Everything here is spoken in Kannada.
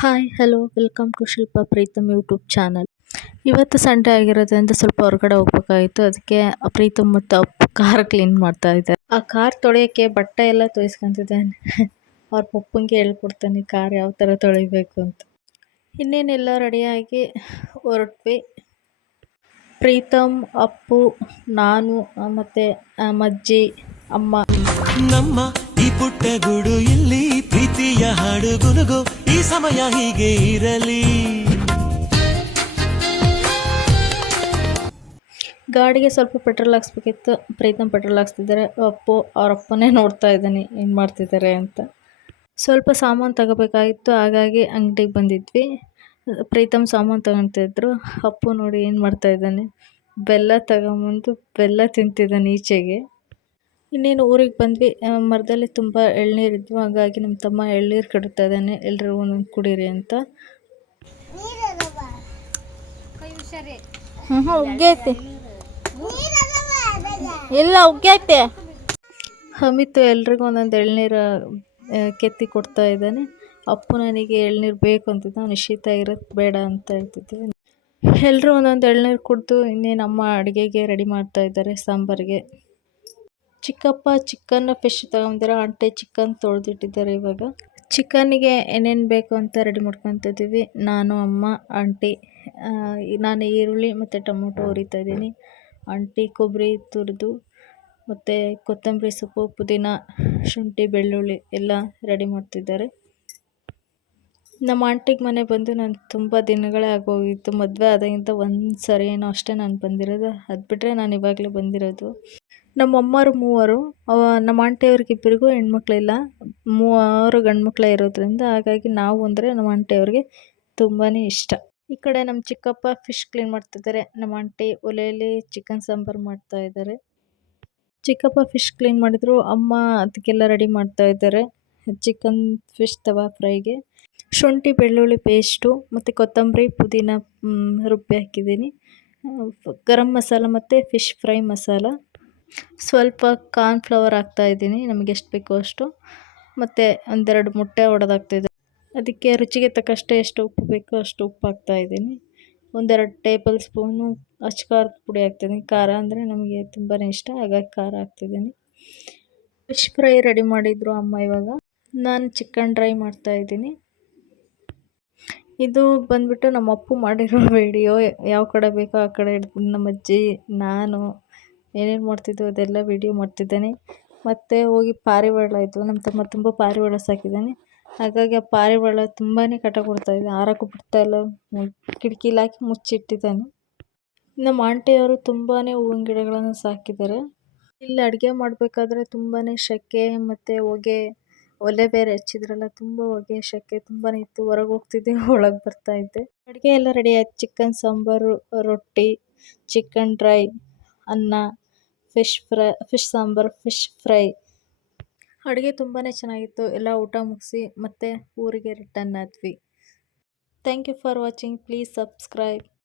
Hi hello welcome to Shilpa Preetam YouTube channel. ಇವತ್ತು ಸಂಡೇ ಆಗಿರೋದ್ರಿಂದ ಸ್ವಲ್ಪ ಹೊರಗಡೆ ಹೋಗ್ಬೇಕಾಗಿತ್ತು. ಅದಕ್ಕೆ ಪ್ರೀತಮ್ ಮತ್ತು ಅಪ್ಪು ಕಾರ್ ಕ್ಲೀನ್ ಮಾಡ್ತಾ ಇದ್ದಾರೆ. ಆ ಕಾರ್ ತೊಳೆಯೋಕ್ಕೆ ಬಟ್ಟೆ ಎಲ್ಲ ತೊಯ್ಸ್ಕೊಂತಿದ್ದಾನೆ. ಅವ್ರ ಪಪ್ಪಂಗೆ ಹೇಳ್ಕೊಡ್ತಾನೆ ಕಾರ್ ಯಾವ ಥರ ತೊಳಿಬೇಕು ಅಂತ. ಇನ್ನೇನೆಲ್ಲ ರೆಡಿಯಾಗಿ ಹೊರಟ್ವಿ. ಪ್ರೀತಮ್, ಅಪ್ಪು, ನಾನು ಮತ್ತು ಅಜ್ಜಿ, ಅಮ್ಮ. ನಮ್ಮ ಈ ಪುಟ್ಟ ಗೂಡು ಇಲ್ಲಿ ಪ್ರೀತಿಯ ಹಾಡು ಗುನುಗು ಈ ಸಮಯ ಹೀಗೆ ಇರಲಿ. ಗಾಡಿಗೆ ಸ್ವಲ್ಪ ಪೆಟ್ರೋಲ್ ಹಾಕ್ಸ್ಬೇಕಿತ್ತು. ಪ್ರೀತಮ್ ಪೆಟ್ರೋಲ್ ಹಾಕ್ಸ್ತಿದ್ದಾರೆ. ಅಪ್ಪು ಅವ್ರ ಅಪ್ಪನೇ ನೋಡ್ತಾ ಇದ್ದಾನೆ ಏನು ಮಾಡ್ತಿದ್ದಾರೆ ಅಂತ. ಸ್ವಲ್ಪ ಸಾಮಾನು ತಗೋಬೇಕಾಗಿತ್ತು, ಹಾಗಾಗಿ ಅಂಗಡಿಗೆ ಬಂದಿದ್ವಿ. ಪ್ರೀತಮ್ ಸಾಮಾನು ತಗೊತಿದ್ರು. ಅಪ್ಪು ನೋಡಿ ಏನು ಮಾಡ್ತಾ ಇದ್ದಾನೆ, ಬೆಲ್ಲ ತಗೊಂಬಂದು ಬೆಲ್ಲ ತಿಂತಿದ್ದಾನೆ ಈಚೆಗೆ. ಇನ್ನೇನು ಊರಿಗೆ ಬಂದ್ವಿ. ಮರದಲ್ಲಿ ತುಂಬ ಎಳ್ನೀರಿದ್ವು, ಹಾಗಾಗಿ ನಮ್ಮ ತಮ್ಮ ಎಳ್ನೀರು ಕಡಿತಾ ಇದ್ದಾನೆ. ಎಲ್ಲರೂ ಒಂದೊಂದು ಕುಡೀರಿ ಅಂತ. ಉಗ್ಗೈತೆ ಇಲ್ಲ ಉಗ್ಗೈತೆ. ಅಮಿತ್ ಎಲ್ರಿಗೂ ಒಂದೊಂದು ಎಳ್ನೀರು ಕೆತ್ತಿ ಕೊಡ್ತಾ ಇದ್ದಾನೆ. ಅಪ್ಪು ನನಗೆ ಎಳ್ನೀರು ಬೇಕು ಅಂತಿದ್ದ, ಅವನು ಶೀತ ಇರೋದು ಬೇಡ ಅಂತ ಹೇಳ್ತಿದ್ದೆ. ಎಲ್ಲರೂ ಒಂದೊಂದು ಎಳ್ನೀರು ಕುಡಿದು ಇನ್ನೇನು ಅಮ್ಮ ಅಡುಗೆಗೆ ರೆಡಿ ಮಾಡ್ತಾ ಇದ್ದಾರೆ, ಸಾಂಬಾರಿಗೆ. ಚಿಕ್ಕಪ್ಪ ಚಿಕನ್ ಫಿಶ್ ತಗೊಂಡಿರೋ, ಆಂಟಿ ಚಿಕನ್ ತೊಳೆದಿಟ್ಟಿದ್ದಾರೆ. ಇವಾಗ ಚಿಕನ್ನಿಗೆ ಏನೇನು ಬೇಕು ಅಂತ ರೆಡಿ ಮಾಡ್ಕೊತಿದ್ದೀವಿ. ನಾನು, ಅಮ್ಮ, ಆಂಟಿ. ನಾನು ಈರುಳ್ಳಿ ಮತ್ತು ಟೊಮೊಟೊ ಹುರಿತಾ ಇದ್ದೀನಿ. ಆಂಟಿ ಕೊಬ್ಬರಿ ತುರಿದು ಮತ್ತು ಕೊತ್ತಂಬರಿ ಸೊಪ್ಪು, ಪುದೀನ, ಶುಂಠಿ, ಬೆಳ್ಳುಳ್ಳಿ ಎಲ್ಲ ರೆಡಿ ಮಾಡ್ತಿದ್ದಾರೆ. ನಮ್ಮ ಆಂಟಿಗೆ ಮನೆ ಬಂದು ನಾನು ತುಂಬ ದಿನಗಳೇ ಆಗೋಗಿತ್ತು. ಮದುವೆ ಆದಾಗಿಂದ ಒಂದು ಸರಿ ಏನೋ ಅಷ್ಟೇ ನಾನು ಬಂದಿರೋದು. ಅದು ಬಿಟ್ಟರೆ ನಾನು ಇವಾಗಲೇ ಬಂದಿರೋದು. ನಮ್ಮ ಅಮ್ಮರು ಮೂವರು, ನಮ್ಮ ಆಂಟಿಯವ್ರಿಗೆ ಇಬ್ಬರಿಗೂ ಹೆಣ್ಮಕ್ಳಿಲ್ಲ, 3 ಗಂಡು ಮಕ್ಕಳೇ ಇರೋದ್ರಿಂದ ಹಾಗಾಗಿ ನಾವು ಅಂದರೆ ನಮ್ಮ ಆಂಟಿಯವ್ರಿಗೆ ತುಂಬಾ ಇಷ್ಟ. ಈ ಕಡೆ ನಮ್ಮ ಚಿಕ್ಕಪ್ಪ ಫಿಶ್ ಕ್ಲೀನ್ ಮಾಡ್ತಿದ್ದಾರೆ. ನಮ್ಮ ಆಂಟಿ ಒಲೆಯಲ್ಲಿ ಚಿಕನ್ ಸಾಂಬಾರು ಮಾಡ್ತಾ ಇದ್ದಾರೆ. ಚಿಕ್ಕಪ್ಪ ಫಿಶ್ ಕ್ಲೀನ್ ಮಾಡಿದ್ರು, ಅಮ್ಮ ಅದಕ್ಕೆಲ್ಲ ರೆಡಿ ಮಾಡ್ತಾ ಇದ್ದಾರೆ. ಚಿಕನ್ ಫಿಶ್ ತವಾ ಫ್ರೈಗೆ ಶುಂಠಿ ಬೆಳ್ಳುಳ್ಳಿ ಪೇಸ್ಟು ಮತ್ತು ಕೊತ್ತಂಬರಿ ಪುದೀನ ರುಬ್ಬಿ ಹಾಕಿದ್ದೀನಿ. ಗರಂ ಮಸಾಲ ಮತ್ತು ಫಿಶ್ ಫ್ರೈ ಮಸಾಲ, ಸ್ವಲ್ಪ ಕಾರ್ನ್ಫ್ಲವರ್ ಹಾಕ್ತಾಯಿದ್ದೀನಿ ನಮಗೆ ಎಷ್ಟು ಬೇಕೋ ಅಷ್ಟು, ಮತ್ತು ಒಂದೆರಡು ಮೊಟ್ಟೆ ಒಡೆದಾಕ್ತಾಯಿದ್ದೀನಿ. ಅದಕ್ಕೆ ರುಚಿಗೆ ತಕ್ಕಷ್ಟೇ ಎಷ್ಟು ಉಪ್ಪು ಬೇಕೋ ಅಷ್ಟು ಉಪ್ಪು ಹಾಕ್ತಾಯಿದ್ದೀನಿ. ಒಂದೆರಡು ಟೇಬಲ್ ಸ್ಪೂನು ಅಚ್ಕಾರದ ಪುಡಿ ಹಾಕ್ತಿದ್ದೀನಿ. ಖಾರ ಅಂದರೆ ನಮಗೆ ತುಂಬಾ ಇಷ್ಟ, ಹಾಗಾಗಿ ಖಾರ ಹಾಕ್ತಿದ್ದೀನಿ. ಫಿಶ್ ಫ್ರೈ ರೆಡಿ ಮಾಡಿದರು ಅಮ್ಮ. ಇವಾಗ ನಾನು ಚಿಕನ್ ಡ್ರೈ ಮಾಡ್ತಾಯಿದ್ದೀನಿ. ಇದು ಬಂದುಬಿಟ್ಟು ನಮ್ಮ ಅಪ್ಪು ಮಾಡಿರೋ ವಿಡಿಯೋ. ಯಾವ ಕಡೆ ಬೇಕೋ ಆ ಕಡೆ ಇಡ್ತೀನಿ. ನಮ್ಮ ಅಜ್ಜಿ, ನಾನು ಏನೇನು ಮಾಡ್ತಿದ್ದೋ ಅದೆಲ್ಲ ವಿಡಿಯೋ ಮಾಡ್ತಿದ್ದೇನೆ. ಮತ್ತು ಹೋಗಿ ಪಾರಿವಾಳ ಇದ್ವು, ನಮ್ಮ ತಮ್ಮ ತುಂಬ ಪಾರಿವಾಳ ಸಾಕಿದ್ದಾನೆ. ಹಾಗಾಗಿ ಆ ಪಾರಿವಾಳ ತುಂಬಾ ಕಾಟ ಕೊಡ್ತಾಯಿದೆ, ಆರೋಕ್ಕೂ ಬಿಡ್ತಾಯಿಲ್ಲ, ಕಿಟಕಿಲಿ ಹಾಕಿ ಮುಚ್ಚಿಟ್ಟಿದ್ದಾನೆ. ನಮ್ಮ ಆಂಟಿಯವರು ತುಂಬಾ ಹೂವಿನ ಗಿಡಗಳನ್ನು ಸಾಕಿದ್ದಾರೆ. ಇಲ್ಲಿ ಅಡುಗೆ ಮಾಡಬೇಕಾದ್ರೆ ತುಂಬಾ ಸೆಕೆ ಮತ್ತು ಹೊಗೆ, ಒಲೆ ಬೇರೆ ಹಚ್ಚಿದ್ರಲ್ಲ, ತುಂಬ ಹೊಗೆ ಸೆಕೆ ತುಂಬಾ ಇತ್ತು. ಹೊರಗೆ ಹೋಗ್ತಿದ್ದೆ, ಒಳಗೆ ಬರ್ತಾಯಿದ್ದೆ. ಅಡುಗೆ ಎಲ್ಲ ರೆಡಿ ಆಯ್ತು. ಚಿಕನ್ ಸಾಂಬಾರು, ರೊಟ್ಟಿ, ಚಿಕನ್ ಡ್ರೈ, ಅನ್ನ, ಫಿಶ್ ಸಾಂಬಾರು, ಫಿಶ್ ಫ್ರೈ. ಅಡುಗೆ ತುಂಬಾ ಚೆನ್ನಾಗಿತ್ತು. ಎಲ್ಲ ಊಟ ಮುಗಿಸಿ ಮತ್ತೆ ಊರಿಗೆ ರಿಟರ್ನ್ ಆದ್ವಿ. Thank you for watching. Please subscribe.